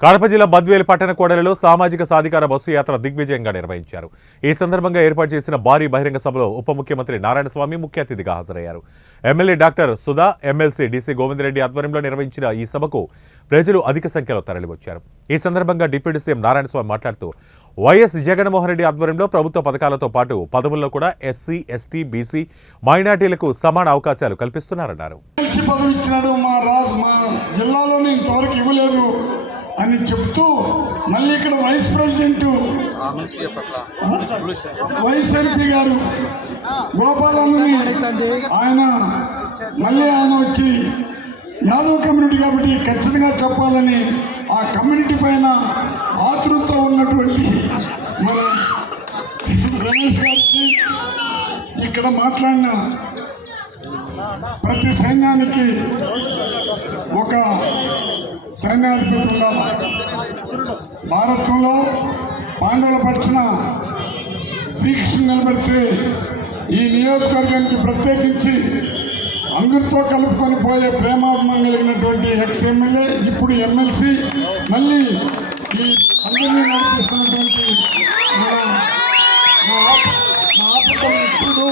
కడప జిల్లా బద్వేలు పట్టణ కోడలిలో సామాజిక సాధికార బస్సు యాత్ర దిగ్విజయంగా నిర్వహించారు. ఈ సందర్భంగా ఏర్పాటు చేసిన భారీ బహిరంగ సభలో ఉప ముఖ్యమంత్రి నారాయణస్వామి ముఖ్య అతిథిగా హాజరయ్యారు. MLA doctor Sudha, MLC DC Govinda Reddy ఆధ్వర్యంలో నిర్వహించిన ఈ సభకు ప్రజలు అధిక సంఖ్యలో తరలివచ్చారు. ఈ సందర్భంగా డిప్యూటీ సీఎం నారాయణస్వామి మాట్లాడుతూ వైఎస్ జగన్మోహన్ రెడ్డి ఆధ్వర్యంలో ప్రభుత్వ పథకాలతో పాటు పదవుల్లో కూడా ఎస్సీ, ఎస్టీ, బీసీ, మైనార్టీలకు సమాన అవకాశాలు కల్పిస్తున్నారన్నారు. అని చెప్తూ మళ్ళీ ఇక్కడ వైస్ ప్రెసిడెంట్ వైస్ ఎంపీ గారు గోపాలన్ని ఆయన వచ్చి యాదవ్ కమ్యూనిటీ కాబట్టి ఖచ్చితంగా చెప్పాలని ఆ కమ్యూనిటీ పైన ఆతృతతో ఉన్నటువంటి మన రమేష్ గారికి ఇక్కడ మాట్లాడిన ప్రతి సైన్యానికి ఒక సైన్యాధిపతి ఉండాలి. భారతంలో పాండవుల పక్షన శ్రీకృష్ణుని నిలబెడితే ఈ నియోజకవర్గానికి ప్రత్యేకించి అందరితో కలుపుకొని పోయే ప్రేమాభిమానం కలిగినటువంటి ఎక్స్ ఎమ్మెల్యే, ఇప్పుడు ఎమ్మెల్సీ, మళ్ళీ ఈ అందరినీ నడిపిస్తున్నటువంటి మా ఆపద మిత్రుడు